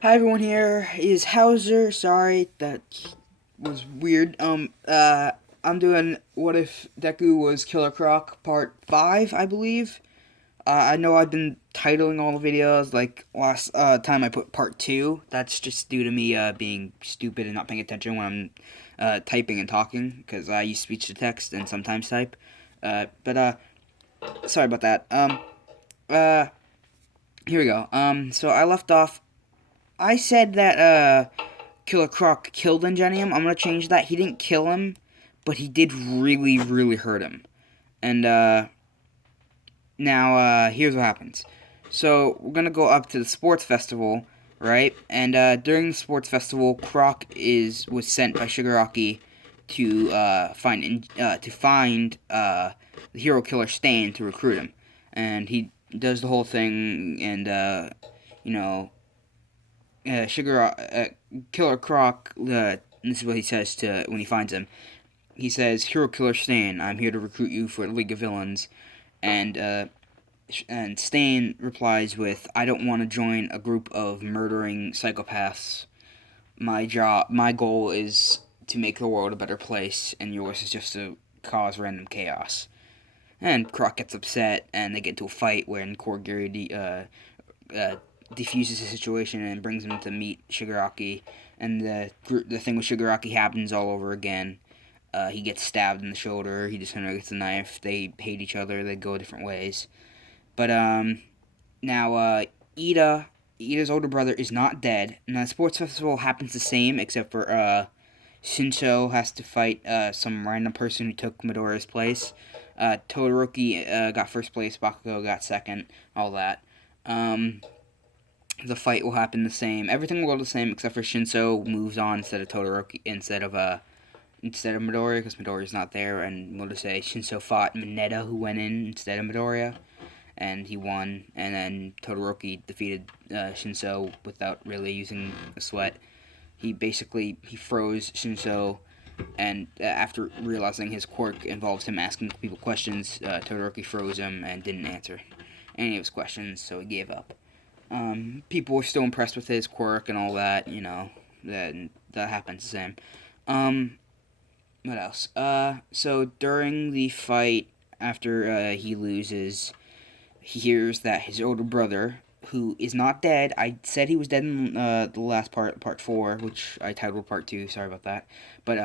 Hi everyone, here is Hauser. Sorry, that was weird. I'm doing What If Deku Was Killer Croc Part 5, I believe. I know I've been titling all the videos, like last time I put Part 2. That's just due to me being stupid and not paying attention when I'm typing and talking, because I use speech to text and sometimes type. But sorry about that. Uh, Here we go. So I left off. I said that, Killer Croc killed Ingenium. I'm gonna change that. He didn't kill him, but he did really, really hurt him. And now here's what happens. So we're gonna go up to the sports festival, right? And during the sports festival, Croc was sent by Shigaraki to find the hero killer Stain to recruit him, and he does the whole thing, and you know Killer Croc. This is what he says to when he finds him. He says, "Hero Killer Stain, I'm here to recruit you for the League of Villains." And Stain replies with, "I don't want to join a group of murdering psychopaths. My goal is to make the world a better place, and yours is just to cause random chaos." And Croc gets upset, and they get into a fight wherein Korgiri uh, defuses the situation and brings him to meet Shigaraki. And the thing with Shigaraki happens all over again. He gets stabbed in the shoulder. He just gets a knife. They hate each other. They go different ways. But now Ida's older brother is not dead. Now the sports festival happens the same, except for Shinso has to fight some random person who took Midoriya's place. Todoroki got first place. Bakugo got second. All that. Um, the fight will happen the same. Everything will go the same except for Shinso moves on instead of Todoroki instead of Midoriya, because Midoriya's not there, and we'll just say Shinso fought Mineta, who went in instead of Midoriya, and he won. And then Todoroki defeated Shinso without really using a sweat. He froze Shinso, and after realizing his quirk involves him asking people questions, Todoroki froze him and didn't answer any of his questions, so he gave up. People were still impressed with his quirk and all that, that happens the same. Um, what else? So during the fight, after he loses, he hears that his older brother, who is not dead, I said he was dead in the last part 4, which I titled part 2, sorry about that. But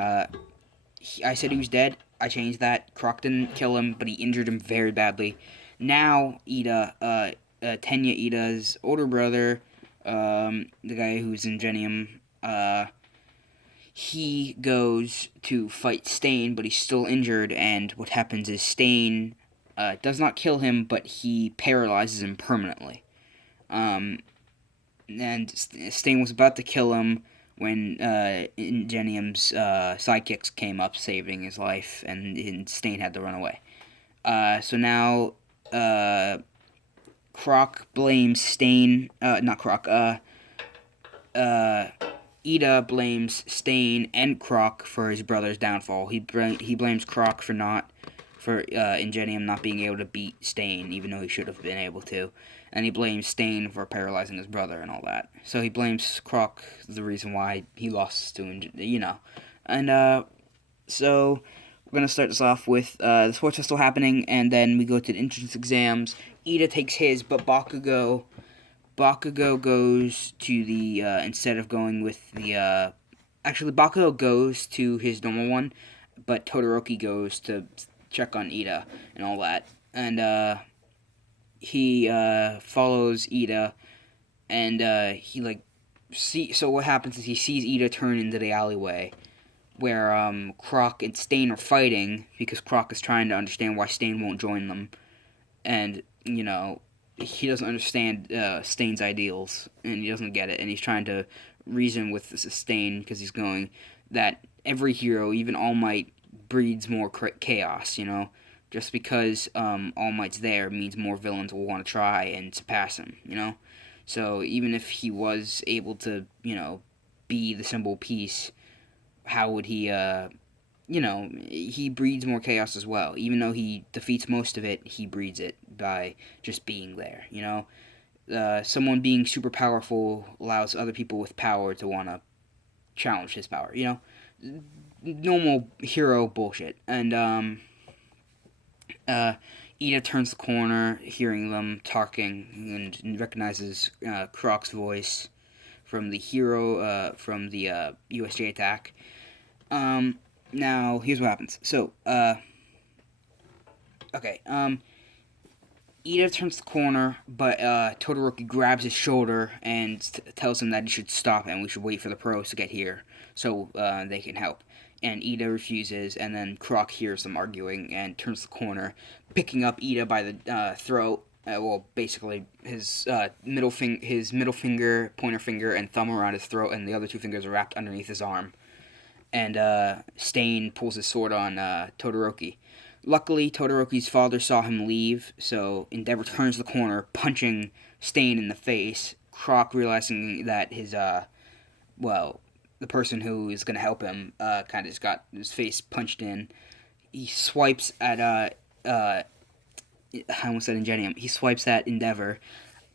I said he was dead. I changed that. Croc didn't kill him, but he injured him very badly. Now, Tenya Ida's older brother, the guy who's in Genium, he goes to fight Stain, but he's still injured, and what happens is Stain does not kill him, but he paralyzes him permanently. Um, and Stain was about to kill him when Ingenium's sidekicks came up, saving his life, and Stain had to run away. So now Croc blames Stain, not Croc, uh, Ida blames Stain and Croc for his brother's downfall. He blames Croc for Ingenium not being able to beat Stain, even though he should have been able to. And he blames Stain for paralyzing his brother and all that. So he blames Croc the reason why he lost to. And so we're gonna start this off with the sports festival happening, and then we go to the entrance exams. Ida takes his, but Bakugo goes to the instead of going with the actually Bakugo goes to his normal one, but Todoroki goes to check on Ida and all that, and he follows Ida, and he like see. So what happens is he sees Ida turn into the alleyway where Croc and Stain are fighting because Croc is trying to understand why Stain won't join them, and he doesn't understand Stain's ideals, and he doesn't get it, and he's trying to reason with Stain because he's going that every hero, even All Might, breeds more chaos. Just because All Might's there means more villains will want to try and surpass him. So even if he was able to, be the symbol of peace, how would he? He breeds more chaos as well. Even though he defeats most of it, he breeds it by just being there. Someone being super powerful allows other people with power to want to challenge his power. Normal hero bullshit. And uh, Ida turns the corner, hearing them talking, and recognizes Croc's voice from the hero from the USJ attack. Now here's what happens. So, okay. Ida turns the corner, but Todoroki grabs his shoulder and tells him that he should stop and we should wait for the pros to get here so they can help. And Ida refuses, and then Croc hears them arguing and turns the corner, picking up Ida by the throat. Well, basically his middle finger, pointer finger, and thumb around his throat, and the other two fingers are wrapped underneath his arm. And Stain pulls his sword on Todoroki. Luckily, Todoroki's father saw him leave, so Endeavor turns the corner, punching Stain in the face. Croc, realizing that the person who is going to help him kind of just got his face punched in. He swipes at, I almost said Ingenium. He swipes at Endeavor,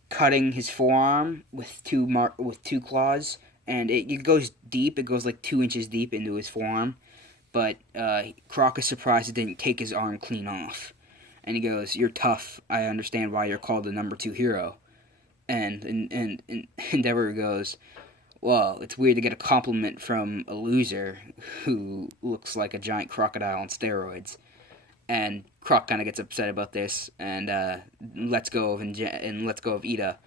cutting his forearm with two claws, and it goes deep. It goes like 2 inches deep into his forearm, but Croc is surprised it didn't take his arm clean off. And he goes, "You're tough. I understand why you're called the number 2 hero." And Endeavor goes, "Well, it's weird to get a compliment from a loser who looks like a giant crocodile on steroids." And Croc kind of gets upset about this and lets go of Ida.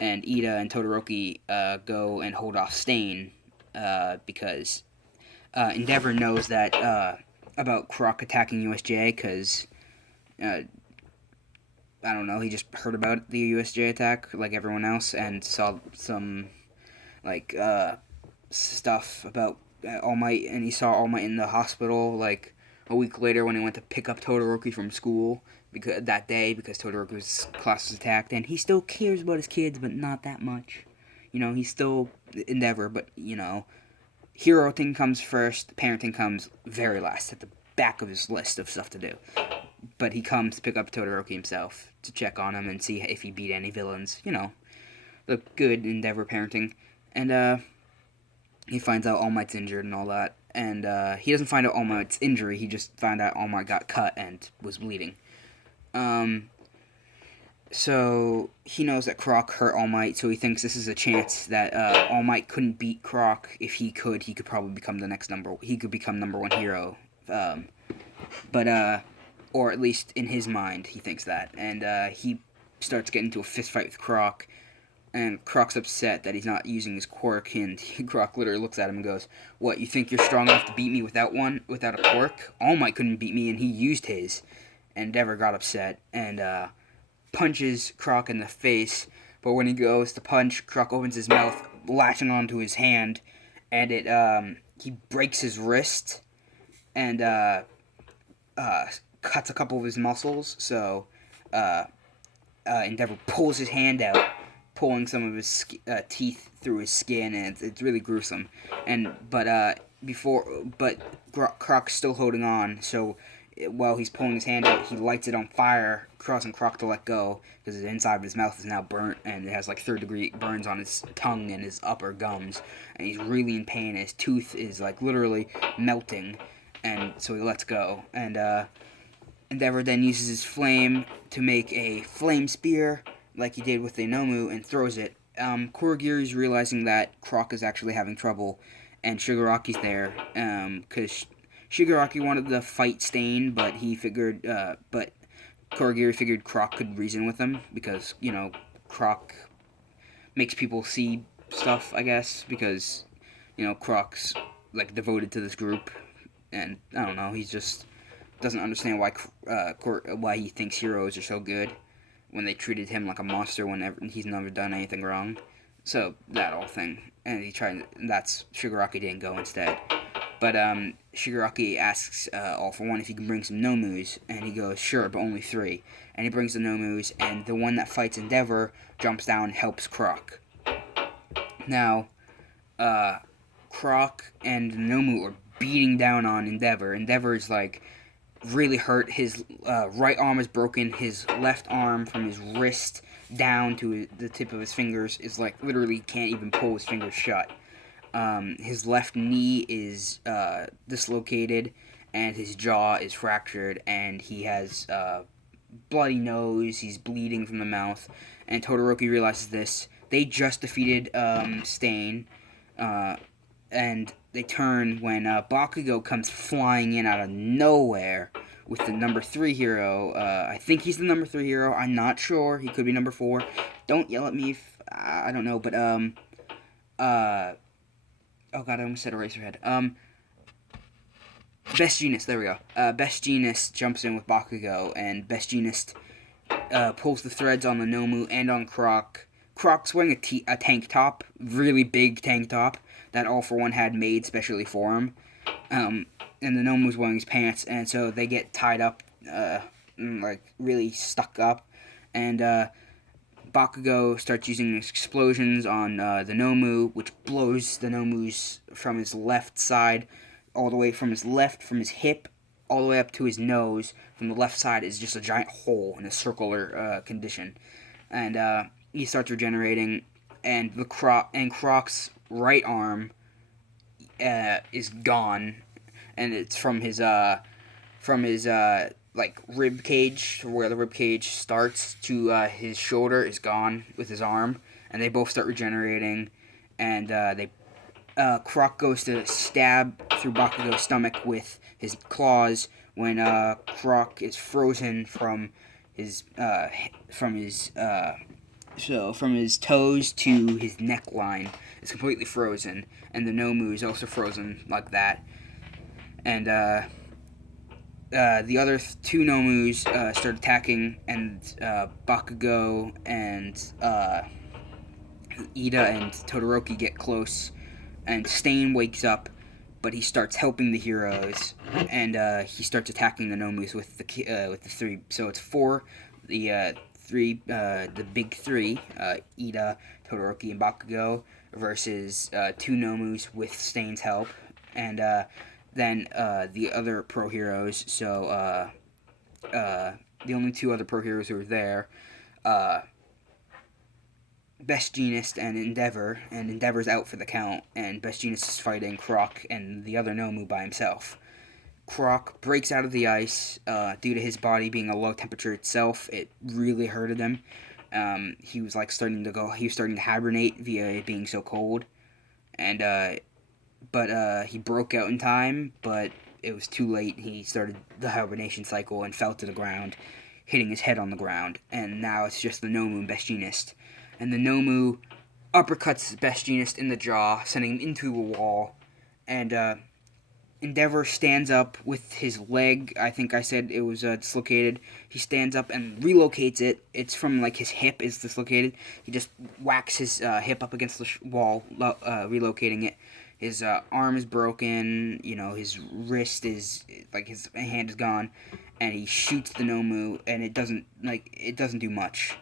And Ida and Todoroki go and hold off Stain because Endeavor knows that about Croc attacking USJ because I don't know, he just heard about the USJ attack like everyone else and saw some like stuff about All Might, and he saw All Might in the hospital like a week later when he went to pick up Todoroki from school because Todoroki's class was attacked, and he still cares about his kids, but not that much. He's still Endeavor, but hero thing comes first, parenting comes very last, at the back of his list of stuff to do. But he comes to pick up Todoroki himself to check on him and see if he beat any villains. The good Endeavor parenting. And he finds out All Might's injured and all that. And he doesn't find out All Might's injury, he just found out All Might got cut and was bleeding. So he knows that Croc hurt All Might, so he thinks this is a chance that All Might couldn't beat Croc. If he could probably become he could become number 1 hero. Or at least in his mind, he thinks that. And he starts getting into a fist fight with Croc. And Croc's upset that he's not using his quirk, and Croc literally looks at him and goes, "What, you think you're strong enough to beat me without a quirk? All Might couldn't beat me, and he used his." And Endeavor got upset, and punches Croc in the face, but when he goes to punch, Croc opens his mouth, latching onto his hand, and he breaks his wrist, and cuts a couple of his muscles, so Endeavor pulls his hand out, pulling some of his teeth through his skin, and it's really gruesome. But Croc's still holding on, so while he's pulling his hand out, he lights it on fire, causing Croc to let go, because the inside of his mouth is now burnt, and it has like 3rd-degree burns on his tongue and his upper gums, and he's really in pain, and his tooth is like literally melting, and so he lets go, and Endeavor then uses his flame to make a flame spear, like he did with the Nomu, and throws it. Kurogiri's realizing that Croc is actually having trouble, and Shigaraki's there, because Shigaraki wanted to fight Stain, but Kurogiri figured Croc could reason with him, because, Croc makes people see stuff, I guess, because, Croc's, like, devoted to this group, and, I don't know, he just doesn't understand why he thinks heroes are so good when they treated him like a monster whenever he's never done anything wrong. So, that whole thing. And that's Shigaraki didn't go instead. But Shigaraki asks All For One if he can bring some Nomus, and he goes, "Sure, but only 3." And he brings the Nomus, and the one that fights Endeavor jumps down and helps Croc. Now, Croc and Nomu are beating down on Endeavor. Endeavor is like really hurt. His right arm is broken. His left arm from his wrist down to the tip of his fingers is like literally can't even pull his fingers shut. His left knee is dislocated, and his jaw is fractured, and he has bloody nose. He's bleeding from the mouth, and Todoroki realizes this. They just defeated Stain, and they turn when Bakugo comes flying in out of nowhere with the number 3 hero. I think he's the number 3 hero. I'm not sure. He could be number 4. Don't yell at me if I don't know, but oh god, I almost said Eraserhead. Best Jeanist, there we go. Best Jeanist jumps in with Bakugo, and Best Jeanist pulls the threads on the Nomu and on Croc. Croc's wearing a tank top, really big tank top, that All For One had made specially for him. And the Nomu's wearing his pants, and so they get tied up, like really stuck up. And Bakugo starts using explosions on the Nomu, which blows the Nomu's from his left side, all the way from his hip, all the way up to his nose. From the left side is just a giant hole in a circular condition. And he starts regenerating, and Croc's right arm is gone, and it's from his like rib cage, where the rib cage starts, to his shoulder is gone with his arm, and they both start regenerating, and Croc goes to stab through Bakugo's stomach with his claws when Croc is frozen from his toes to his neckline. It's completely frozen, and the Nomu is also frozen like that. And the other two Nomus start attacking, and Bakugo and Ida and Todoroki get close, and Stain wakes up, but he starts helping the heroes, and he starts attacking the Nomus with the three. So it's four, the big three, Ida, Todoroki, and Bakugo, versus two Nomus with Stain's help, and then the other pro heroes. So the only two other pro heroes who are there, Best Jeanist and Endeavor, and Endeavor's out for the count, and Best Jeanist is fighting Croc and the other Nomu by himself. Croc breaks out of the ice due to his body being a low temperature itself. It really hurted him. He was starting to hibernate via it being so cold, and but he broke out in time, but it was too late. He started the hibernation cycle and fell to the ground, hitting his head on the ground, and now it's just the Nomu and Best Jeanist. And the Nomu uppercuts Best Jeanist in the jaw, sending him into a wall, and Endeavor stands up with his leg. I think I said it was dislocated. He stands up and relocates it. It's from his hip is dislocated. He just whacks his hip up against the wall, relocating it. His arm is broken. His wrist is his hand is gone, and he shoots the Nomu, and it doesn't do much.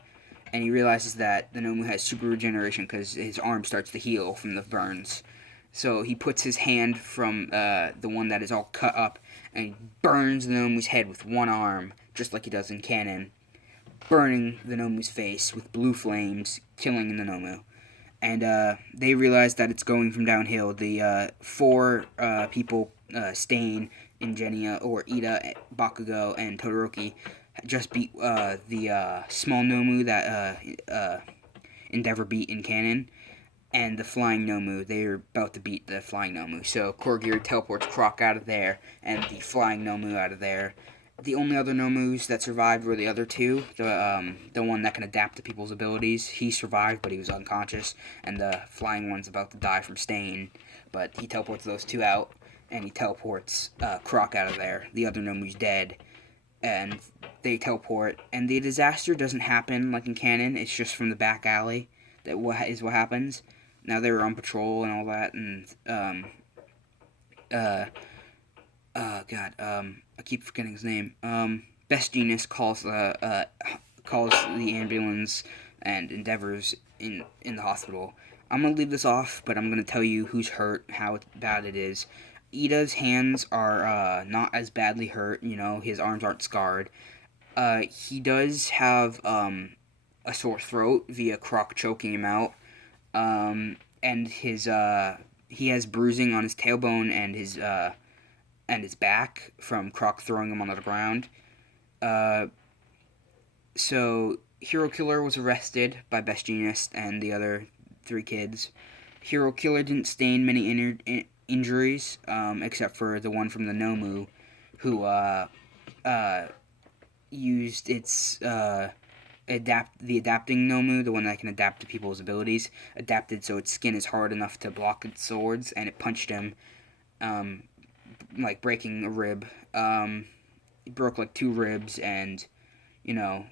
And he realizes that the Nomu has super regeneration because his arm starts to heal from the burns. So he puts his hand from the one that is all cut up, and he burns the Nomu's head with one arm, just like he does in canon, burning the Nomu's face with blue flames, killing the Nomu. And they realize that it's going from downhill. The four people, Stain, Ingenia, or Ida, Bakugo, and Todoroki, just beat the small Nomu that Endeavor beat in canon. And the Flying Nomu, they're about to beat the Flying Nomu. So Korgir teleports Croc out of there, and the Flying Nomu out of there. The only other Nomus that survived were the other two. The one that can adapt to people's abilities. He survived, but he was unconscious. And the Flying one's about to die from Stain. But he teleports those two out, and he teleports Croc out of there. The other Nomu's dead. And they teleport, and the disaster doesn't happen like in canon. It's just from the back alley that is what happens. Now they were on patrol and all that, and I keep forgetting his name. Best Jeanist calls the ambulance and Endeavors in the hospital. I'm gonna leave this off, but I'm gonna tell you who's hurt, how bad it is. Ida's hands are not as badly hurt. His arms aren't scarred. He does have a sore throat via Croc choking him out. And he has bruising on his tailbone and his back from Croc throwing him onto the ground. Uh, so Hero Killer was arrested by Best Genius and the other three kids. Hero Killer didn't sustain many injuries, except for the one from the Nomu, who uh, used its the adapting Nomu, the one that can adapt to people's abilities, adapted so its skin is hard enough to block its swords, and it punched him, um, like breaking a rib. It broke like two ribs and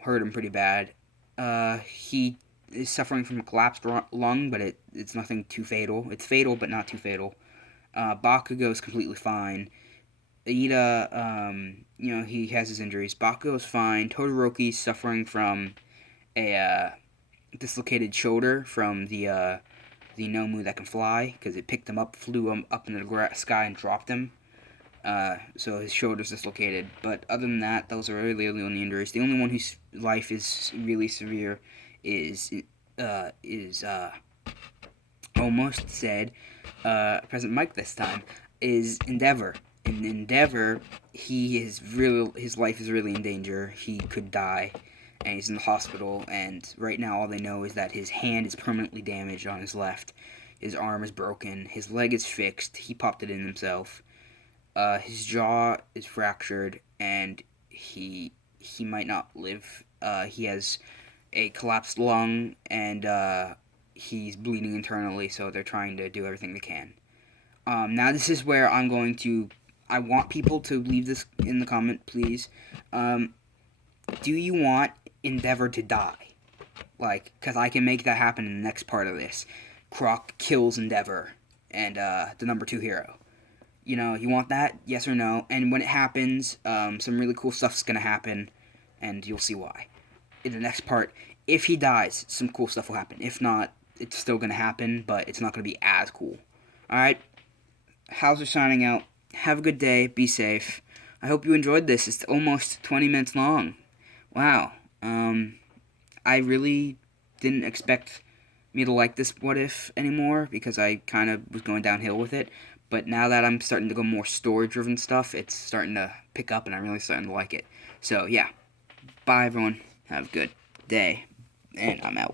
hurt him pretty bad. He is suffering from a collapsed lung, but it's nothing too fatal. It's fatal, but not too fatal. Bakugo is completely fine. Ida, he has his injuries. Bakugo is fine. Todoroki's suffering from a dislocated shoulder from the Nomu that can fly, because it picked him up, flew him up into the sky, and dropped him. So his shoulder's dislocated. But other than that, those are really the only injuries. The only one whose life is really severe is almost said President Mike this time, is Endeavor. In Endeavor, his life is really in danger. He could die, and he's in the hospital. And right now, all they know is that his hand is permanently damaged on his left. His arm is broken. His leg is fixed. He popped it in himself. His jaw is fractured, and he might not live. He has a collapsed lung, and he's bleeding internally, so they're trying to do everything they can. Now this is where I want people to leave this in the comment, please. Do you want Endeavor to die? Because I can make that happen in the next part of this. Croc kills Endeavor, and the number 2 hero. You want that? Yes or no? And when it happens, some really cool stuff's gonna happen, and you'll see why. In the next part, if he dies, some cool stuff will happen. If not, it's still gonna happen, but it's not gonna be as cool. Alright? Hauser signing out. Have a good day. Be safe. I hope you enjoyed this. It's almost 20 minutes long. Wow. I really didn't expect me to like this What If anymore, because I kind of was going downhill with it. But now that I'm starting to go more story-driven stuff, it's starting to pick up, and I'm really starting to like it. So, yeah. Bye, everyone. Have a good day. And I'm out.